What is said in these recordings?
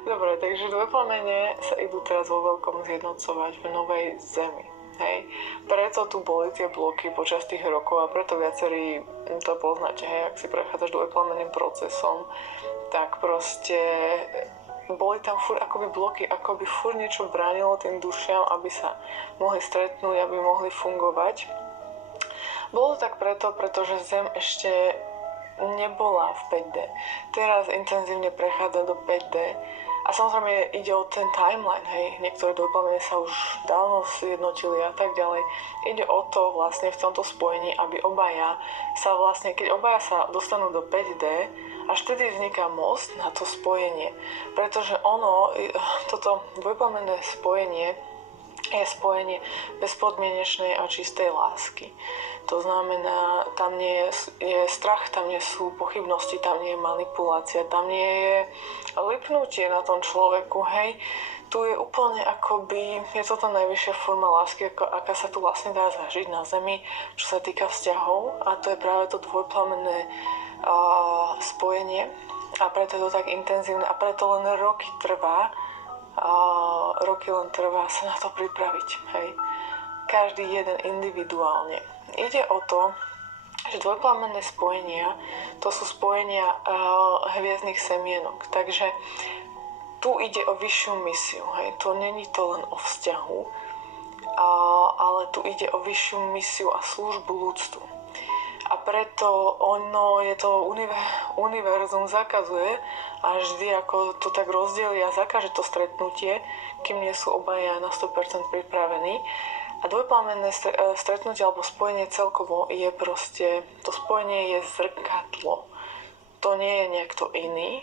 Dobre, takže dvojplamene sa idú teraz vo veľkom zjednocovať v novej zemi. Hej. Preto tu boli tie bloky počas tých rokov a preto viacerí to poznáte, hej, ak si prechádzaš dvojplamenným procesom, tak proste boli tam furt akoby bloky, akoby furt niečo bránilo tým dušiam, aby sa mohli stretnúť, aby mohli fungovať. Bolo to tak pretože Zem ešte nebola v 5D. Teraz intenzívne prechádza do 5D. A samozrejme ide o ten timeline, hej. Niektoré dvojplamene sa už dávno zjednotili a tak ďalej. Ide o to vlastne v tomto spojení, aby obaja sa vlastne, keď obaja sa dostanú do 5D, až vtedy vzniká most na to spojenie. Pretože toto dvojplamenné spojenie je spojenie bezpodmienečnej a čistej lásky. To znamená, tam nie je strach, tam nie sú pochybnosti, tam nie je manipulácia, tam nie je lipnutie na tom človeku, hej. Tu je úplne akoby, je to tá najvyššia forma lásky, aká sa tu vlastne dá zažiť na Zemi, čo sa týka vzťahov, a to je práve to dvojplamenné spojenie, a preto je to tak intenzívne a preto len roky trvá sa na to pripraviť, hej. Každý jeden individuálne. Ide o to, že dvojplamenné spojenia, to sú spojenia hviezdnych semienok, takže tu ide o vyššiu misiu, hej. To není to len o vzťahu, ale tu ide o vyššiu misiu a službu ľudstvu. A preto univerzum zakazuje a vždy ako to tak rozdelí a zakáže to stretnutie, kým nie sú obaja na 100% pripravení. A dvojplamenné stretnutie alebo spojenie celkovo je proste, to spojenie je zrkadlo. To nie je niekto iný,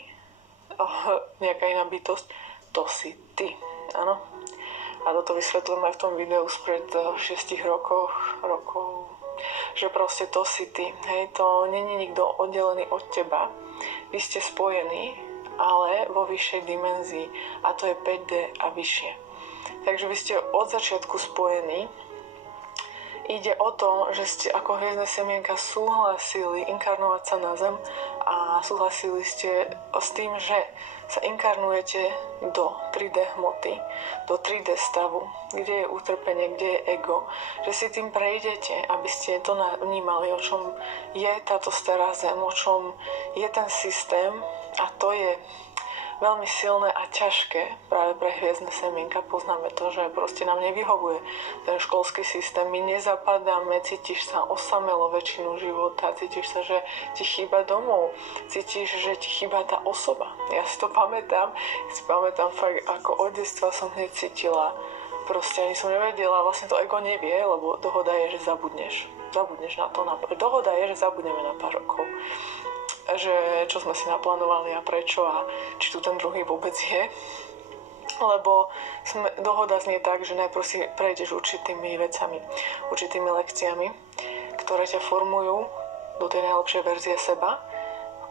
nejaká iná bytosť, to si ty, áno. A toto vysvetľujem aj v tom videu spred 6 rokov, že proste to si ty, hej, to není nikto oddelený od teba, vy ste spojení, ale vo vyššej dimenzii, a to je 5D a vyššie. Takže vy ste od začiatku spojení. Ide o to, že ste ako hviezdne semienka súhlasili inkarnovať sa na Zem a súhlasili ste s tým, že sa inkarnujete do 3D hmoty, do 3D stavu, kde je utrpenie, kde je ego, že si tým prejdete, aby ste to vnímali, o čom je táto stará Zem, o čom je ten systém, a to je veľmi silné a ťažké práve pre hviezdne semienka. Poznáme to, že proste nám nevyhovuje ten školský systém. My nezapadáme, cítiš sa osamelo väčšinu života, cítiš sa, že ti chýba domov, cítiš, že ti chýba tá osoba. Ja si to pamätám fakt, ako od detstva som necítila. Proste ani som nevedela, vlastne to ego nevie, lebo dohoda je, že zabudneš na to. Dohoda je, že zabudneme na pár rokov, že čo sme si naplánovali a prečo a či tu ten druhý vôbec je. Lebo dohoda znie tak, že najprv si prejdeš určitými vecami, určitými lekciami, ktoré ťa formujú do tej najlepšej verzie seba,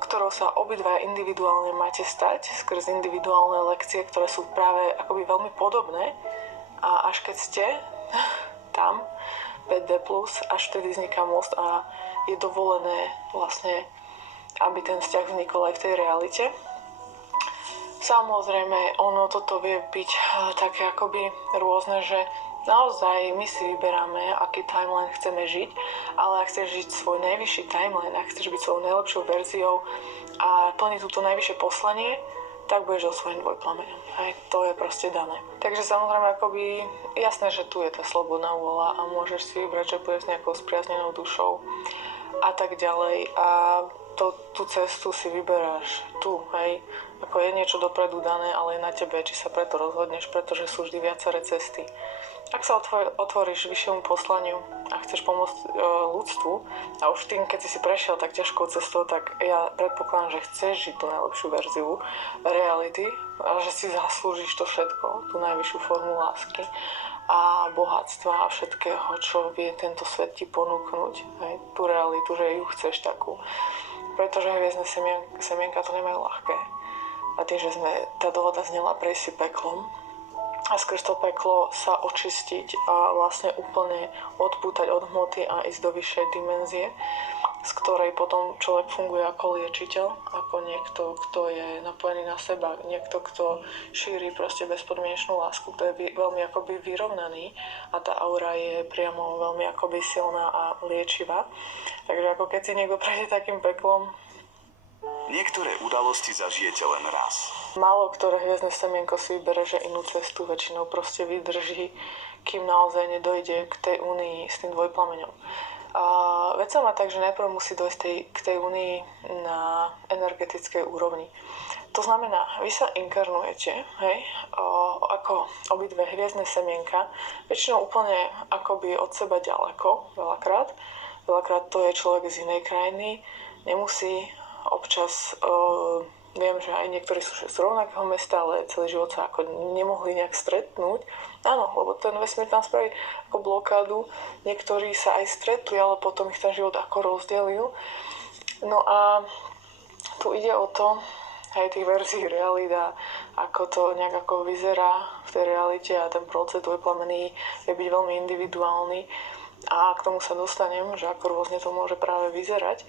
ktorou sa obidva individuálne máte stať skrz individuálne lekcie, ktoré sú práve akoby veľmi podobné, a až keď ste tam 5D+, až vtedy vzniká most a je dovolené vlastne, aby ten vzťah vznikol aj v tej realite. Samozrejme, toto vie byť také akoby rôzne, že naozaj my si vyberáme, aký timeline chceme žiť, ale ak chceš žiť svoj najvyšší timeline, ak chceš byť svojou najlepšou verziou a plniť túto najvyššie poslanie, tak budeš so svojím dvojplameňom. Hej, to je proste dané. Takže samozrejme, akoby jasné, že tu je tá slobodná vôľa a môžeš si vybrať, že budeš s nejakou spriaznenou dušou a tak ďalej. A tú cestu si vyberáš tu, hej. Ako je niečo dopredu dané, ale je na tebe, či sa preto rozhodneš, pretože sú vždy viaceré cesty. Ak sa otvoríš vyššiemu poslaniu a chceš pomôcť ľudstvu, a už tým, keď si prešiel tak ťažkou cestou, tak ja predpokladám, že chceš žiť tú najlepšiu verziu reality a že si zaslúžiš to všetko, tú najvyššiu formu lásky a bohatstva a všetkého, čo vie tento svet ti ponúknuť, hej, tú realitu, že ju chceš takú. Pretože hviezdne semienka to nemajú ľahké. A tým, že tá dohoda znela prejsť si peklom a skrz to peklo sa očistiť a vlastne úplne odpútať od hmoty a ísť do vyššej dimenzie, z ktorej potom človek funguje ako liečiteľ, ako niekto, kto je napojený na seba, niekto, kto šíri proste bezpodmienečnú lásku, kto je veľmi akoby vyrovnaný a tá aura je priamo veľmi akoby silná a liečivá. Takže ako keď si niekto prejde takým peklom, niektoré udalosti zažijete len raz. málo ktoré hviezdne semienko si vybere, že inú cestu väčšinou proste vydrží, kým naozaj nedojde k tej únii s tým dvojplameňom. A vec sa má tak, že najprv musí dojsť k tej únii na energetickej úrovni. To znamená, vy sa inkarnujete, hej, ako obidve hviezdne semienka, väčšinou úplne akoby od seba ďaleko, veľakrát. Veľakrát to je človek z inej krajiny, nemusí občas, viem, že aj niektorí sú z rovnakého mesta, ale celý život sa ako nemohli nejak stretnúť. Áno, lebo ten vesmír tam spraví ako blokádu. Niektorí sa aj stretli, ale potom ich ten život ako rozdelil. No a tu ide o to, aj tých verzií realít a ako to nejak ako vyzerá v tej realite a ten proces dvojplamený je byť veľmi individuálny. A k tomu sa dostanem, že ako rôzne to môže práve vyzerať.